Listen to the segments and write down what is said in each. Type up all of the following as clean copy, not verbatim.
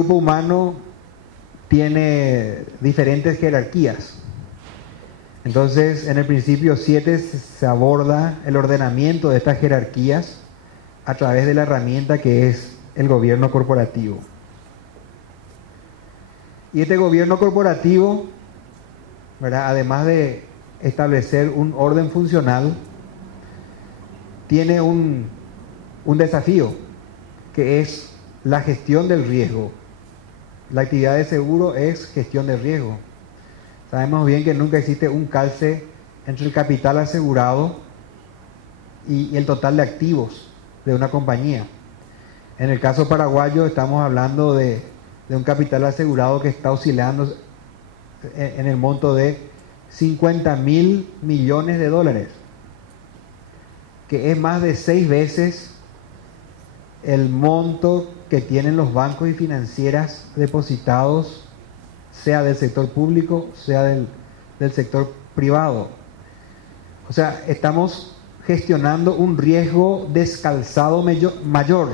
grupo humano tiene diferentes jerarquías. Entonces, en el principio 7 se aborda el ordenamiento de estas jerarquías a través de la herramienta que es el gobierno corporativo. Y este gobierno corporativo, ¿verdad?, además de establecer un orden funcional, tiene un desafío, que es la gestión del riesgo. La actividad de seguro es gestión de riesgo. Sabemos bien que nunca existe un calce entre el capital asegurado y el total de activos de una compañía. En el caso paraguayo estamos hablando de un capital asegurado que está oscilando en el monto de 50.000 millones de dólares, que es más de 6 veces el monto que tienen los bancos y financieras depositados, sea del sector público, sea del sector privado. O sea, estamos gestionando un riesgo descalzado mayor.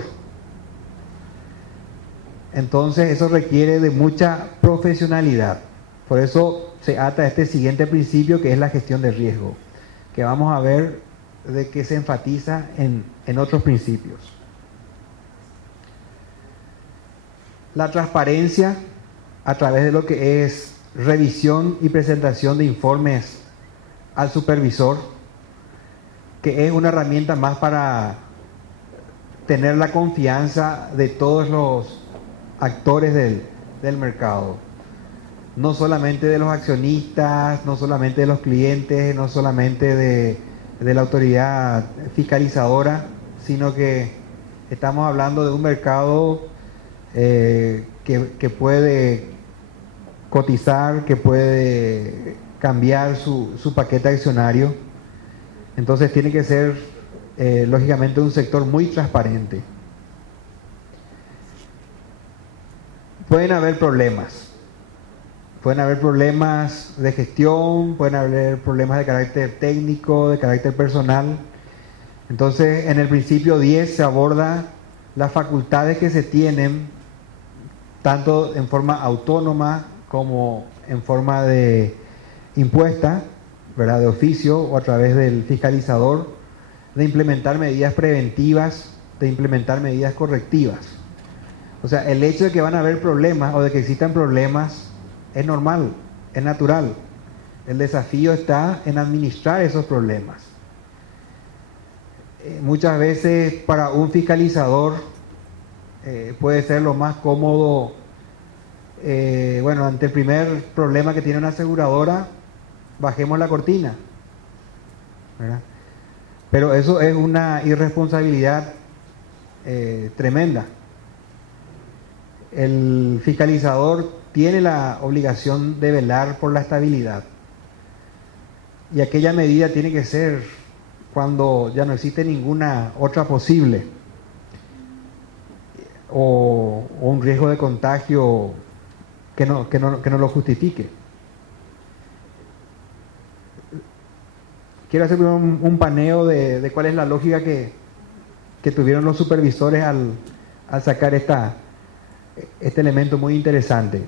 Entonces eso requiere de mucha profesionalidad. Por eso se ata este siguiente principio, que es la gestión de riesgo, que vamos a ver de que se enfatiza en otros principios. La transparencia a través de lo que es revisión y presentación de informes al supervisor, que es una herramienta más para tener la confianza de todos los actores del mercado. No solamente de los accionistas, no solamente de los clientes, no solamente de la autoridad fiscalizadora, sino que estamos hablando de un mercado que puede cotizar, que puede cambiar su paquete accionario. Entonces tiene que ser lógicamente un sector muy transparente. Pueden haber problemas de gestión, pueden haber problemas de carácter técnico, de carácter personal. Entonces, en el principio 10 se aborda las facultades que se tienen, tanto en forma autónoma como en forma de impuesta, ¿verdad?, de oficio o a través del fiscalizador, de implementar medidas preventivas, de implementar medidas correctivas. O sea, el hecho de que van a haber problemas o de que existan problemas es normal, es natural. El desafío está en administrar esos problemas. Muchas veces para un fiscalizador puede ser lo más cómodo, ante el primer problema que tiene una aseguradora, bajemos la cortina, ¿verdad? Pero eso es una irresponsabilidad tremenda. El fiscalizador tiene la obligación de velar por la estabilidad, y aquella medida tiene que ser cuando ya no existe ninguna otra posible o un riesgo de contagio que no lo justifique. Quiero hacer un paneo de cuál es la lógica que tuvieron los supervisores al sacar este elemento muy interesante.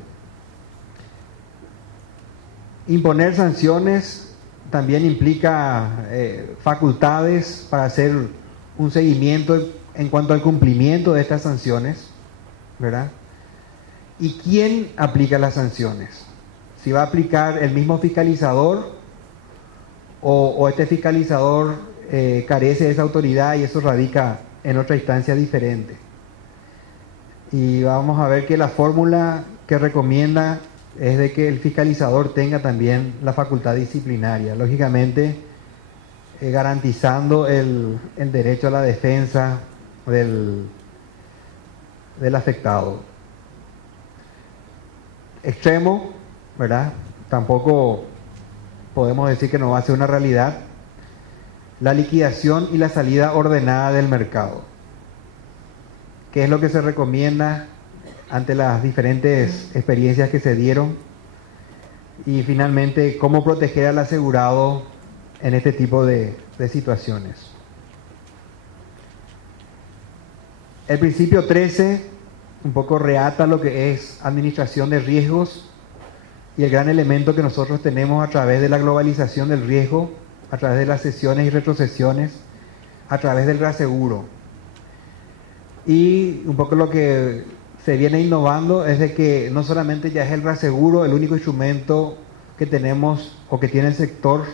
Imponer sanciones también implica facultades para hacer un seguimiento en cuanto al cumplimiento de estas sanciones, ¿verdad? ¿Y quién aplica las sanciones? Si va a aplicar el mismo fiscalizador o este fiscalizador carece de esa autoridad y eso radica en otra instancia diferente. Y vamos a ver que la fórmula que recomienda es de que el fiscalizador tenga también la facultad disciplinaria, lógicamente garantizando el derecho a la defensa del afectado. Extremo, ¿verdad? Tampoco podemos decir que no va a ser una realidad. La liquidación y la salida ordenada del mercado. ¿Qué es lo que se recomienda ante las diferentes experiencias que se dieron? Y finalmente, ¿cómo proteger al asegurado en este tipo de situaciones? El principio 13 un poco reata lo que es administración de riesgos y el gran elemento que nosotros tenemos a través de la globalización del riesgo, a través de las cesiones y retrocesiones, a través del reaseguro. Y un poco lo que se viene innovando es de que no solamente ya es el reaseguro el único instrumento que tenemos o que tiene el sector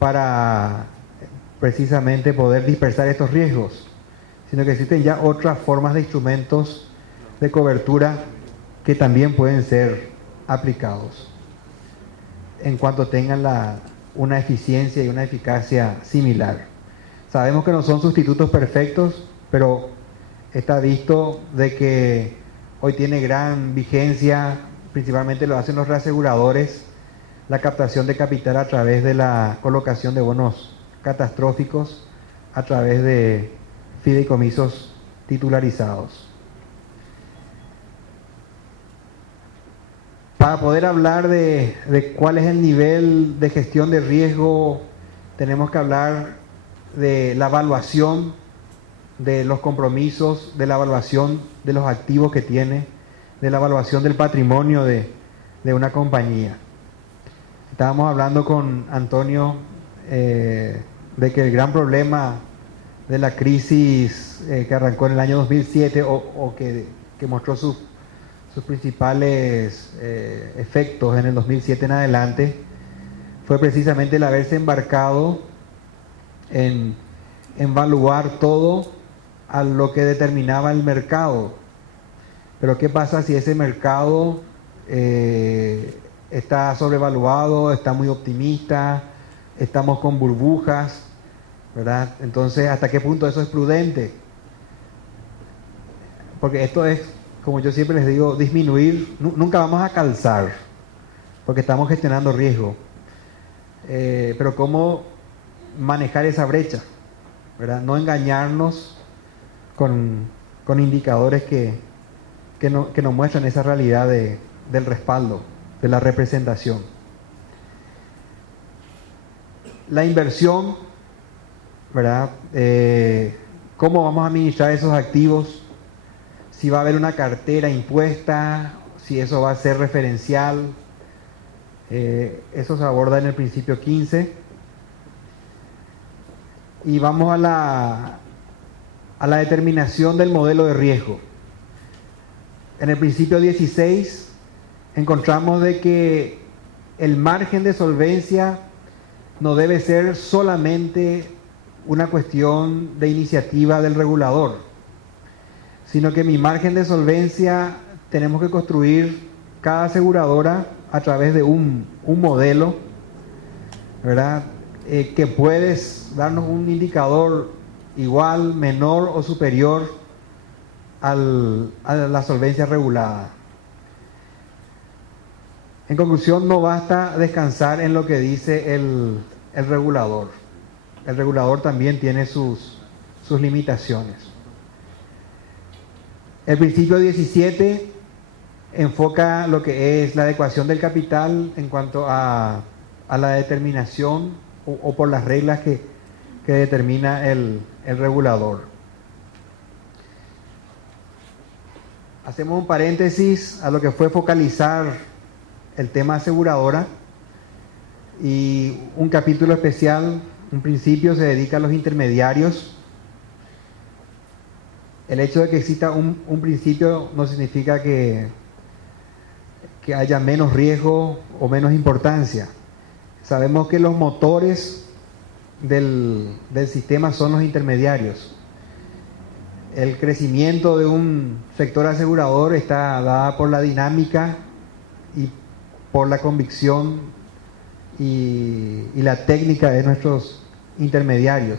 para precisamente poder dispersar estos riesgos, sino que existen ya otras formas de instrumentos de cobertura que también pueden ser aplicados en cuanto tengan una eficiencia y una eficacia similar. Sabemos que no son sustitutos perfectos, pero está visto de que hoy tiene gran vigencia, principalmente lo hacen los reaseguradores, la captación de capital a través de la colocación de bonos catastróficos, a través de fideicomisos titularizados. Para poder hablar de cuál es el nivel de gestión de riesgo, tenemos que hablar de la evaluación de los compromisos, de la evaluación de los activos que tiene, de la evaluación del patrimonio de una compañía. Estábamos hablando con Antonio de que el gran problema de la crisis que arrancó en el año 2007 o que mostró sus principales efectos en el 2007 en adelante fue precisamente el haberse embarcado en evaluar todo a lo que determinaba el mercado. Pero ¿qué pasa si ese mercado está sobrevaluado, está muy optimista, estamos con burbujas, ¿verdad? Entonces, ¿hasta qué punto eso es prudente? Porque esto es, como yo siempre les digo, disminuir, nunca vamos a calzar, porque estamos gestionando riesgo. Pero ¿cómo manejar esa brecha? ¿Verdad? No engañarnos con indicadores que nos muestran esa realidad del respaldo, de la representación. La inversión, ¿verdad? ¿Cómo vamos a administrar esos activos? Si va a haber una cartera impuesta, si eso va a ser referencial. Eso se aborda en el principio 15. Y vamos a la determinación del modelo de riesgo. En el principio 16 encontramos de que el margen de solvencia no debe ser solamente una cuestión de iniciativa del regulador, sino que mi margen de solvencia tenemos que construir cada aseguradora a través de un modelo, ¿verdad? Que puedes darnos un indicador igual, menor o superior a la solvencia regulada. En conclusión, no basta descansar en lo que dice el regulador. El regulador también tiene sus limitaciones. El principio 17 enfoca lo que es la adecuación del capital en cuanto a la determinación o por las reglas que determina el regulador. Hacemos un paréntesis a lo que fue focalizar el tema aseguradora y un capítulo especial, un principio se dedica a los intermediarios. El hecho de que exista un principio no significa que haya menos riesgo o menos importancia. Sabemos que los motores del sistema son los intermediarios. El crecimiento de un sector asegurador está dada por la dinámica y por la convicción y la técnica de nuestros intermediarios.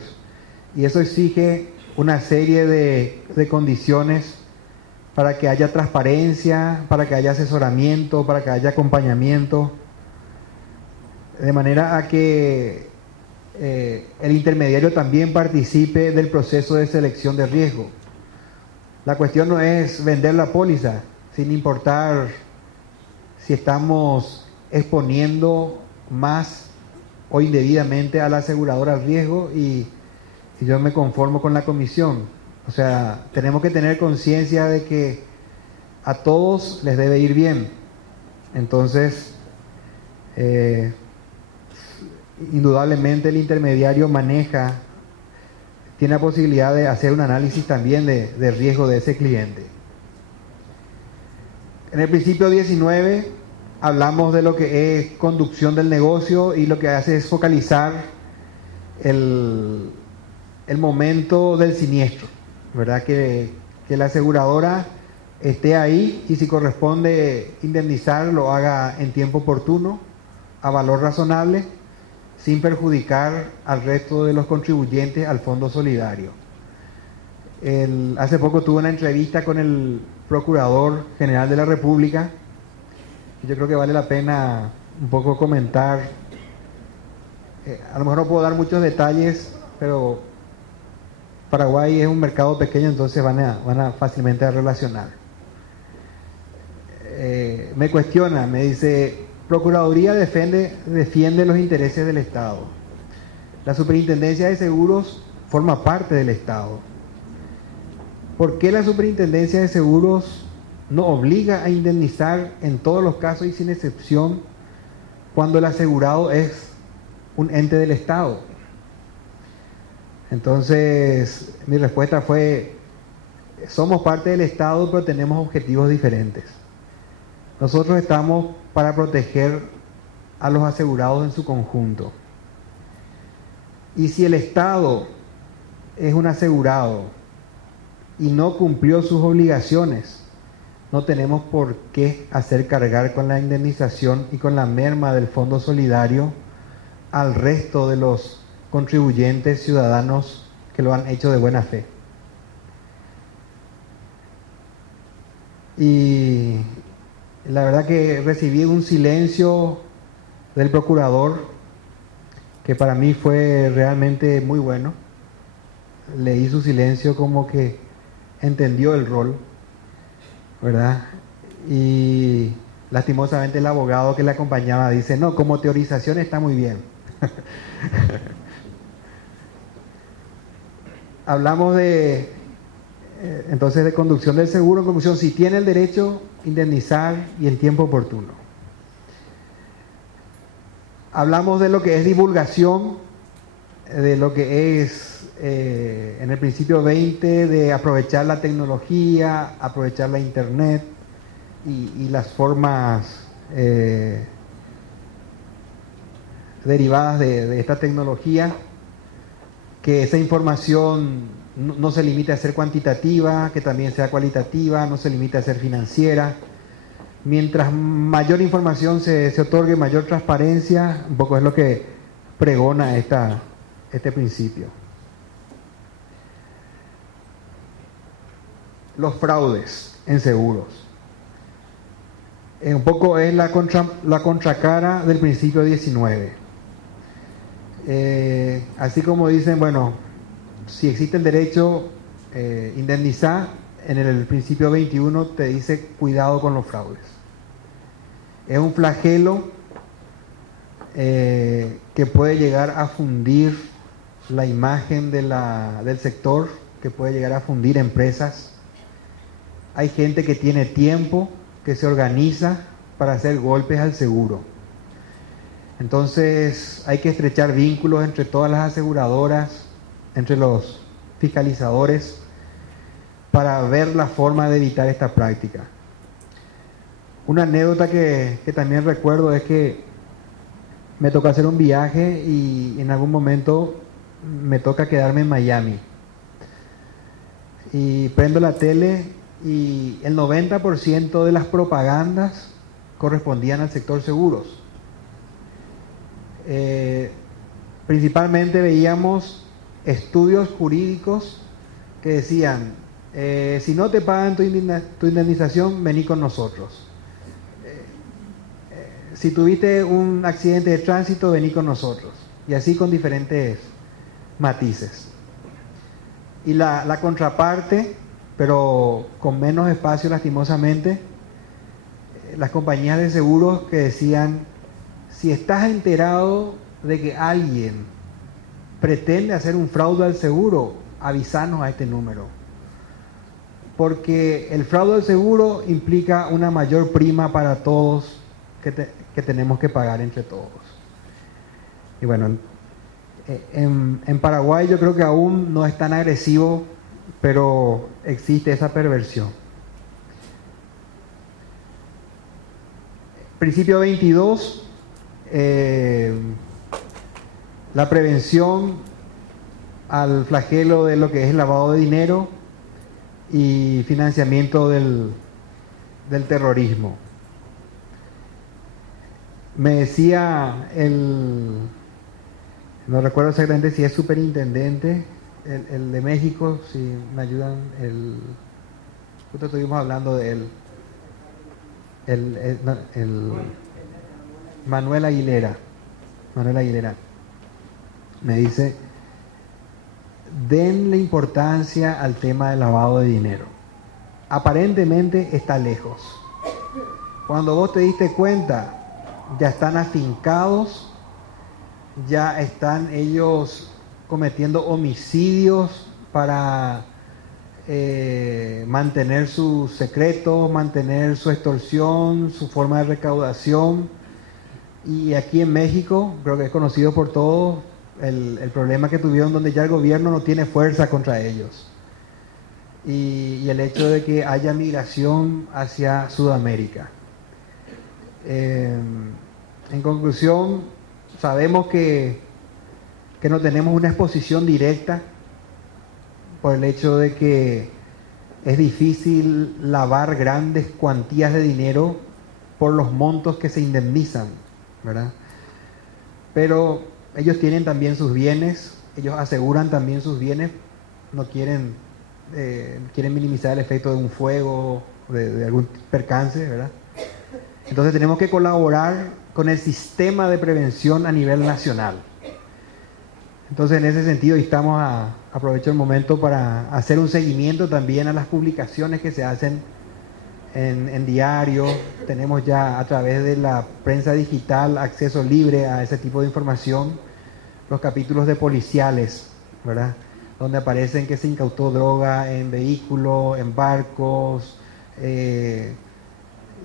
Y eso exige una serie de condiciones para que haya transparencia, para que haya asesoramiento, para que haya acompañamiento, de manera a que el intermediario también participe del proceso de selección de riesgo. La cuestión no es vender la póliza, sin importar si estamos exponiendo más o indebidamente a la aseguradora al riesgo y yo me conformo con la comisión. O sea, tenemos que tener conciencia de que a todos les debe ir bien. Entonces, indudablemente el intermediario tiene la posibilidad de hacer un análisis también de riesgo de ese cliente. En el principio 19 hablamos de lo que es conducción del negocio, y lo que hace es focalizar el momento del siniestro, ¿verdad? Que la aseguradora esté ahí, y si corresponde indemnizar, lo haga en tiempo oportuno, a valor razonable, sin perjudicar al resto de los contribuyentes al Fondo Solidario. Hace poco tuve una entrevista con el Procurador General de la República, y yo creo que vale la pena un poco comentar. A lo mejor no puedo dar muchos detalles, pero Paraguay es un mercado pequeño, entonces van a fácilmente a relacionar. Me cuestiona, me dice: Procuraduría defiende los intereses del Estado. La Superintendencia de Seguros forma parte del Estado. ¿Por qué la Superintendencia de Seguros no obliga a indemnizar en todos los casos y sin excepción cuando el asegurado es un ente del Estado? Entonces, mi respuesta fue: somos parte del Estado, pero tenemos objetivos diferentes. Nosotros estamos para proteger a los asegurados en su conjunto. Y si el Estado es un asegurado y no cumplió sus obligaciones, no tenemos por qué hacer cargar con la indemnización y con la merma del Fondo Solidario al resto de los contribuyentes ciudadanos que lo han hecho de buena fe. Y la verdad que recibí un silencio del procurador que para mí fue realmente muy bueno. Leí su silencio como que entendió el rol, ¿verdad? Y lastimosamente el abogado que le acompañaba dice: no, como teorización está muy bien. Hablamos entonces de conducción del seguro. En conclusión, si tiene el derecho, indemnizar y en tiempo oportuno. Hablamos de lo que es divulgación, de lo que es, en el principio 20, de aprovechar la tecnología, aprovechar la internet y las formas derivadas de esta tecnología, que esa información no se limite a ser cuantitativa, que también sea cualitativa, no se limite a ser financiera. Mientras mayor información se otorgue, mayor transparencia, un poco es lo que pregona este principio. Los fraudes en seguros. Un poco es la contracara del principio 19. Así como dicen, bueno, si existe el derecho indemnizar, en el principio 21 te dice cuidado con los fraudes. Es un flagelo que puede llegar a fundir la imagen del sector, que puede llegar a fundir empresas. Hay gente que tiene tiempo, que se organiza para hacer golpes al seguro. Entonces hay que estrechar vínculos entre todas las aseguradoras, entre los fiscalizadores, para ver la forma de evitar esta práctica. Una anécdota que también recuerdo es que me tocó hacer un viaje y en algún momento me toca quedarme en Miami. Y prendo la tele y el 90% de las propagandas correspondían al sector seguros. Principalmente veíamos estudios jurídicos que decían: si no te pagan tu indemnización, vení con nosotros. Si tuviste un accidente de tránsito, vení con nosotros. Y así con diferentes matices. Y la contraparte, pero con menos espacio lastimosamente, las compañías de seguros que decían: si estás enterado de que alguien pretende hacer un fraude al seguro, avísanos a este número. porque el fraude del seguro implica una mayor prima para todos que tenemos que pagar entre todos. Y bueno, en Paraguay yo creo que aún no es tan agresivo, pero existe esa perversión. Principio 22, la prevención al flagelo de lo que es lavado de dinero y financiamiento del terrorismo. Me decía no recuerdo exactamente si es superintendente, el de México, si me ayudan, justo estuvimos hablando de él, Manuel Aguilera. Me dice, denle importancia al tema del lavado de dinero. Aparentemente está lejos. Cuando vos te diste cuenta, ya están afincados, ya están ellos cometiendo homicidios para mantener sus secretos, mantener su extorsión, su forma de recaudación. Y aquí en México, creo que es conocido por todos, el problema que tuvieron donde ya el gobierno no tiene fuerza contra ellos. Y el hecho de que haya migración hacia Sudamérica. En conclusión, sabemos que no tenemos una exposición directa por el hecho de que es difícil lavar grandes cuantías de dinero por los montos que se indemnizan, ¿verdad? Pero ellos tienen también sus bienes, ellos aseguran también sus bienes, no quieren minimizar el efecto de un fuego, de algún percance, ¿verdad? Entonces tenemos que colaborar con el sistema de prevención a nivel nacional. Entonces en ese sentido aprovecho el momento para hacer un seguimiento también a las publicaciones que se hacen en diario. Tenemos ya a través de la prensa digital acceso libre a ese tipo de información, los capítulos de policiales, ¿verdad? Donde aparecen que se incautó droga en vehículos, en barcos,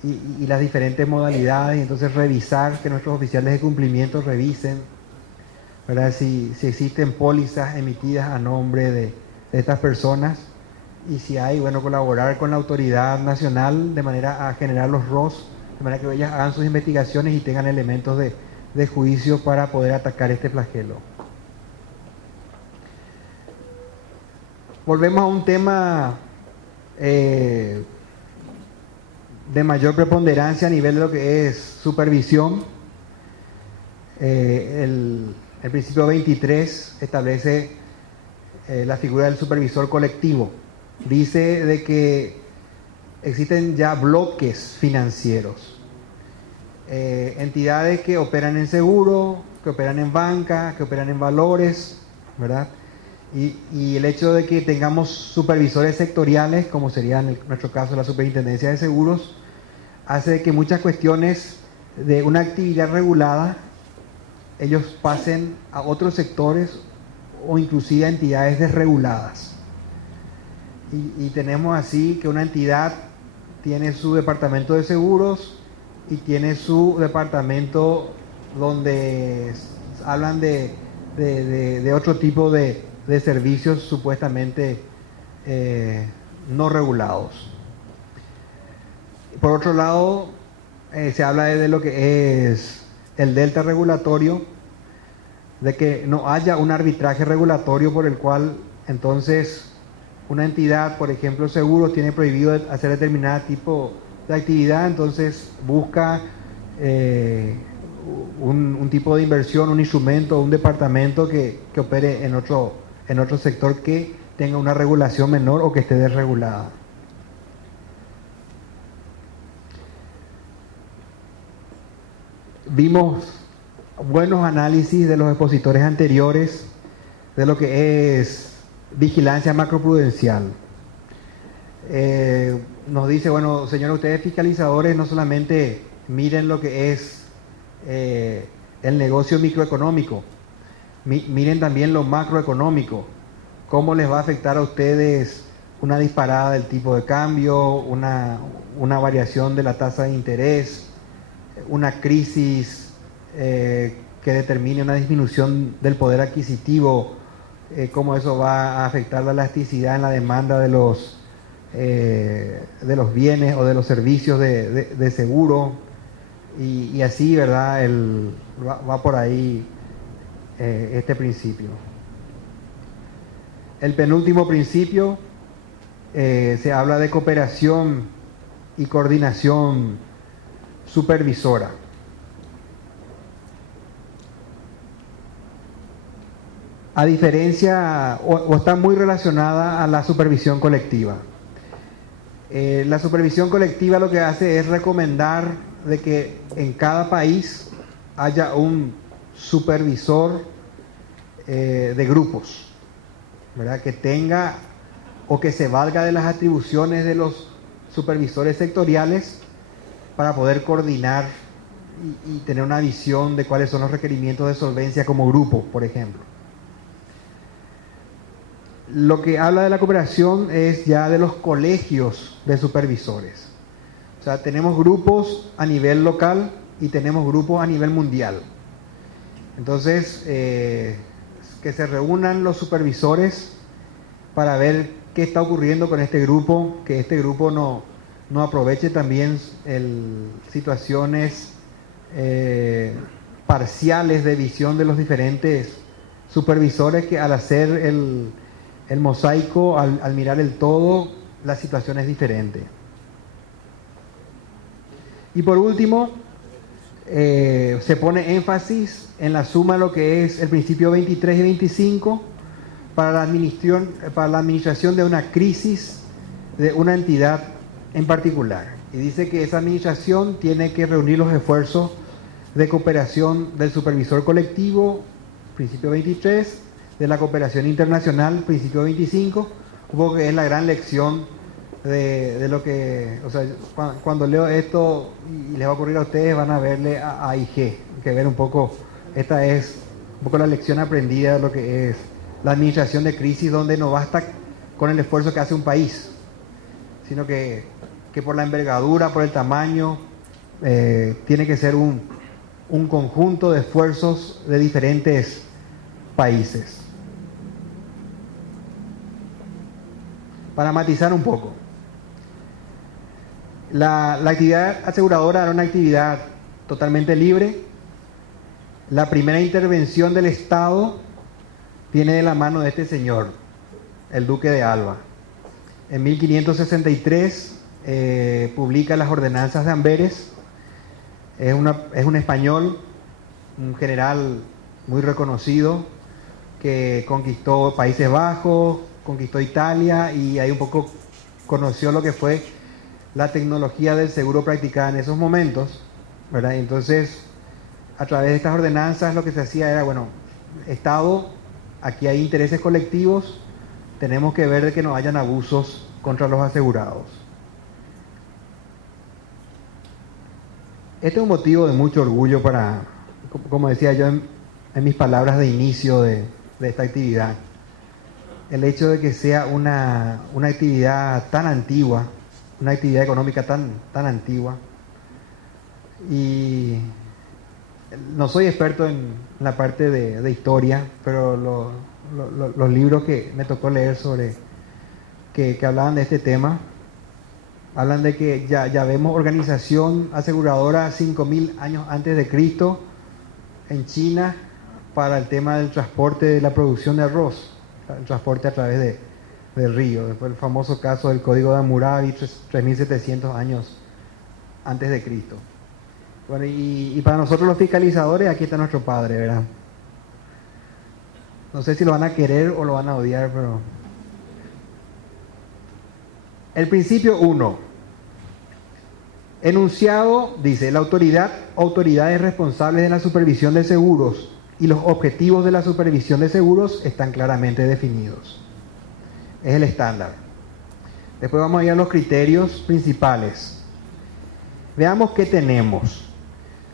y las diferentes modalidades. Y entonces revisar, que nuestros oficiales de cumplimiento revisen, ¿verdad? Si existen pólizas emitidas a nombre de estas personas, y si hay, bueno, colaborar con la autoridad nacional de manera a generar los ROS, de manera que ellas hagan sus investigaciones y tengan elementos de juicio para poder atacar este flagelo. Volvemos a un tema de mayor preponderancia a nivel de lo que es supervisión. El principio 23 establece la figura del supervisor colectivo. Dice de que existen ya bloques financieros, entidades que operan en seguro, que operan en banca, que operan en valores, ¿verdad? Y el hecho de que tengamos supervisores sectoriales, como sería en nuestro caso la Superintendencia de Seguros, hace que muchas cuestiones de una actividad regulada ellos pasen a otros sectores o inclusive a entidades desreguladas. Y tenemos así que una entidad tiene su departamento de seguros y tiene su departamento donde hablan de otro tipo de servicios supuestamente no regulados. Por otro lado, se habla de lo que es el delta regulatorio, de que no haya un arbitraje regulatorio por el cual entonces una entidad, por ejemplo seguro, tiene prohibido hacer determinado tipo de actividad, entonces busca un tipo de inversión, un instrumento, un departamento que opere en otro sector que tenga una regulación menor o que esté desregulada. Vimos buenos análisis de los expositores anteriores de lo que es vigilancia macroprudencial. Nos dice, bueno, señores, ustedes fiscalizadores no solamente miren lo que es el negocio microeconómico, miren también lo macroeconómico, cómo les va a afectar a ustedes una disparada del tipo de cambio, una variación de la tasa de interés, una crisis que determine una disminución del poder adquisitivo, cómo eso va a afectar la elasticidad en la demanda de los bienes o de los servicios de seguro, y así, ¿verdad? Va por ahí este principio. El penúltimo principio se habla de cooperación y coordinación supervisora. A diferencia, o está muy relacionada a la supervisión colectiva. La supervisión colectiva lo que hace es recomendar de que en cada país haya un supervisor de grupos, ¿verdad? Que tenga o que se valga de las atribuciones de los supervisores sectoriales para poder coordinar y tener una visión de cuáles son los requerimientos de solvencia como grupo, por ejemplo. Lo que habla de la cooperación es ya de los colegios de supervisores. O sea, tenemos grupos a nivel local y tenemos grupos a nivel mundial. Entonces, que se reúnan los supervisores para ver qué está ocurriendo con este grupo, que este grupo no aproveche también situaciones parciales de visión de los diferentes supervisores, que al hacer el mosaico, al mirar el todo, la situación es diferente. Y por último, se pone énfasis en la suma de lo que es el principio 23 y 25 para la administración de una crisis de una entidad en particular. Y dice que esa administración tiene que reunir los esfuerzos de cooperación del supervisor colectivo, principio 23, de la cooperación internacional, principio 25, un poco que es la gran lección de lo que, o sea, cuando leo esto y les va a ocurrir a ustedes, van a verle a AIG, que ver un poco, esta es un poco la lección aprendida de lo que es la administración de crisis, donde no basta con el esfuerzo que hace un país, sino que por la envergadura, por el tamaño, tiene que ser un conjunto de esfuerzos de diferentes países. Para matizar un poco, la actividad aseguradora era una actividad totalmente libre. La primera intervención del Estado viene de la mano de este señor, el duque de Alba. En 1563 publica las ordenanzas de Amberes. Es un español, un general muy reconocido, que conquistó Países Bajos, conquistó Italia, y ahí un poco conoció lo que fue la tecnología del seguro practicada en esos momentos, ¿verdad? Entonces, a través de estas ordenanzas lo que se hacía era, bueno, Estado, aquí hay intereses colectivos, tenemos que ver de que no hayan abusos contra los asegurados. Este es un motivo de mucho orgullo para, como decía yo en mis palabras de inicio de esta actividad, el hecho de que sea una actividad tan antigua, una actividad económica tan antigua. Y no soy experto en la parte de historia, pero los libros que me tocó leer sobre que hablaban de este tema, hablan de que ya vemos organización aseguradora 5.000 años antes de Cristo en China para el tema del transporte de la producción de arroz, el transporte a través del río. Después el famoso caso del Código de Hammurabi, 3.700 años antes de Cristo. Bueno, y para nosotros los fiscalizadores, aquí está nuestro padre, ¿verdad? No sé si lo van a querer o lo van a odiar, pero... El principio 1. Enunciado, dice, autoridades responsables de la supervisión de seguros y los objetivos de la supervisión de seguros están claramente definidos. Es el estándar. Después vamos a ir a los criterios principales. Veamos qué tenemos.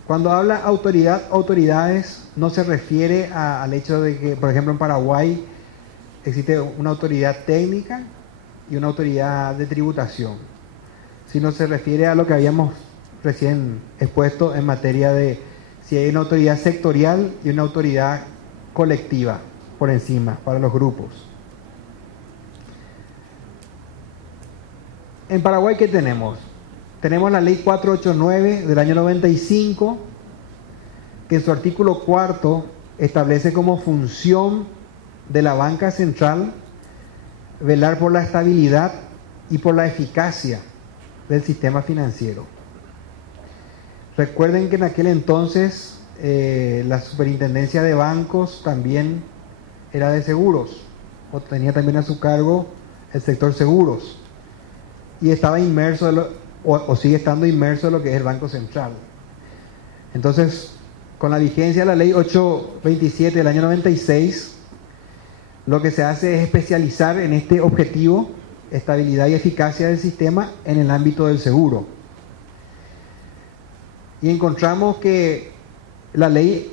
Cuando habla autoridades, no se refiere al hecho de que, por ejemplo, en Paraguay existe una autoridad técnica y una autoridad de tributación, sino se refiere a lo que habíamos recién expuesto en materia de si hay una autoridad sectorial y una autoridad colectiva por encima para los grupos. En Paraguay, ¿qué tenemos? Tenemos la ley 489 del año 95, que en su artículo 4 establece como función de la banca central velar por la estabilidad y por la eficacia del sistema financiero. Recuerden que en aquel entonces la superintendencia de bancos también era de seguros, o tenía también a su cargo el sector seguros, y estaba inmerso, o sigue estando inmerso en lo que es el Banco Central. Entonces, con la vigencia de la ley 827 del año 96, lo que se hace es especializar en este objetivo, estabilidad y eficacia del sistema, en el ámbito del seguro. Y encontramos que la ley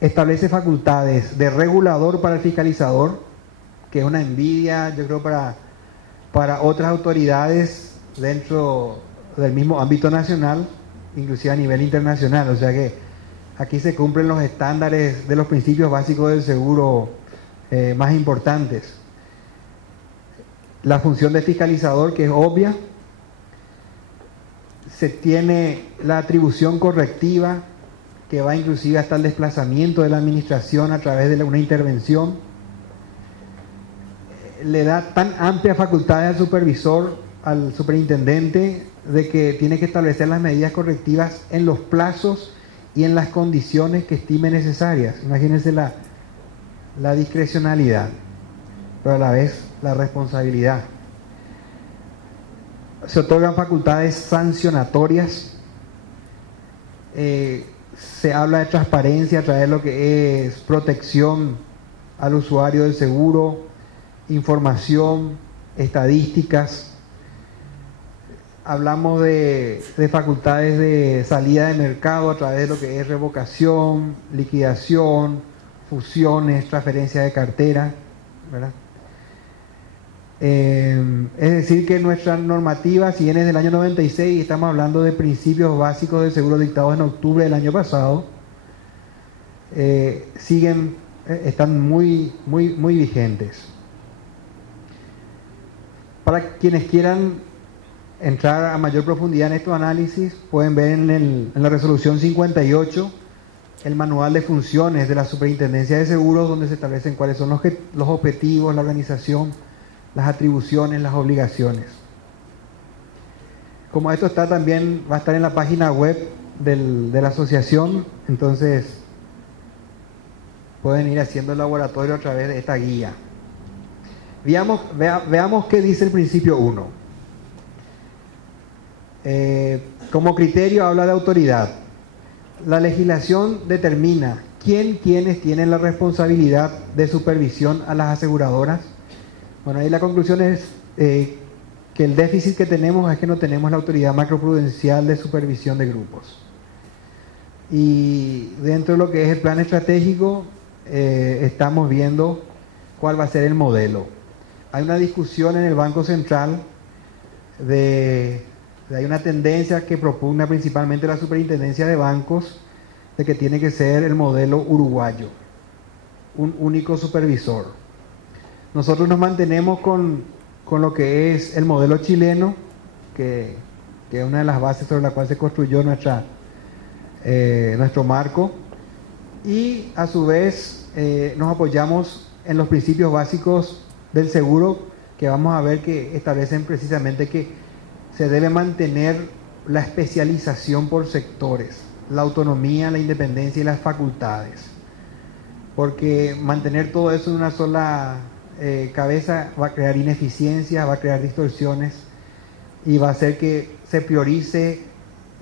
establece facultades de regulador para el fiscalizador, que es una envidia, yo creo, para otras autoridades dentro del mismo ámbito nacional, inclusive a nivel internacional. O sea que aquí se cumplen los estándares de los principios básicos del seguro más importantes. La función de fiscalizador, que es obvia. Se tiene la atribución correctiva, que va inclusive hasta el desplazamiento de la administración a través de una intervención. Le da tan amplias facultades al supervisor, al superintendente, de que tiene que establecer las medidas correctivas en los plazos y en las condiciones que estime necesarias. Imagínense la discrecionalidad, pero a la vez la responsabilidad. Se otorgan facultades sancionatorias, se habla de transparencia a través de lo que es protección al usuario del seguro, información, estadísticas. Hablamos de facultades de salida de mercado a través de lo que es revocación, liquidación, fusiones, transferencia de cartera, ¿verdad? Es decir, que nuestra normativa, si bien es del año 96 y estamos hablando de principios básicos del seguro dictados en octubre del año pasado, están muy vigentes. Para quienes quieran entrar a mayor profundidad en estos análisis, pueden ver en la resolución 58 el manual de funciones de la Superintendencia de Seguros, donde se establecen cuáles son los objetivos, la organización, las atribuciones, las obligaciones. Como esto está también, va a estar en la página web de la asociación, entonces pueden ir haciendo el laboratorio a través de esta guía. Veamos qué dice el principio 1. Como criterio habla de autoridad. La legislación determina quiénes tienen la responsabilidad de supervisión a las aseguradoras. Bueno, ahí la conclusión es que el déficit que tenemos es que no tenemos la autoridad macroprudencial de supervisión de grupos. Y dentro de lo que es el plan estratégico, estamos viendo cuál va a ser el modelo. Hay una discusión en el Banco Central hay una tendencia que propugna principalmente la Superintendencia de Bancos, de que tiene que ser el modelo uruguayo, un único supervisor. Nosotros nos mantenemos con lo que es el modelo chileno, que es una de las bases sobre la cual se construyó nuestro marco, y a su vez nos apoyamos en los principios básicos del seguro, que vamos a ver que establecen precisamente que se debe mantener la especialización por sectores, la autonomía, la independencia y las facultades, porque mantener todo eso en una sola cabeza va a crear ineficiencias, va a crear distorsiones y va a hacer que se priorice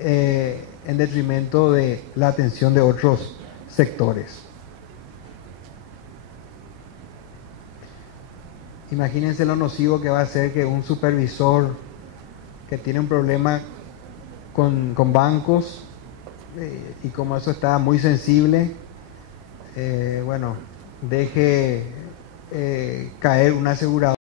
en detrimento de la atención de otros sectores. Imagínense lo nocivo que va a ser que un supervisor que tiene un problema con bancos, y como eso está muy sensible, deje caer una aseguradora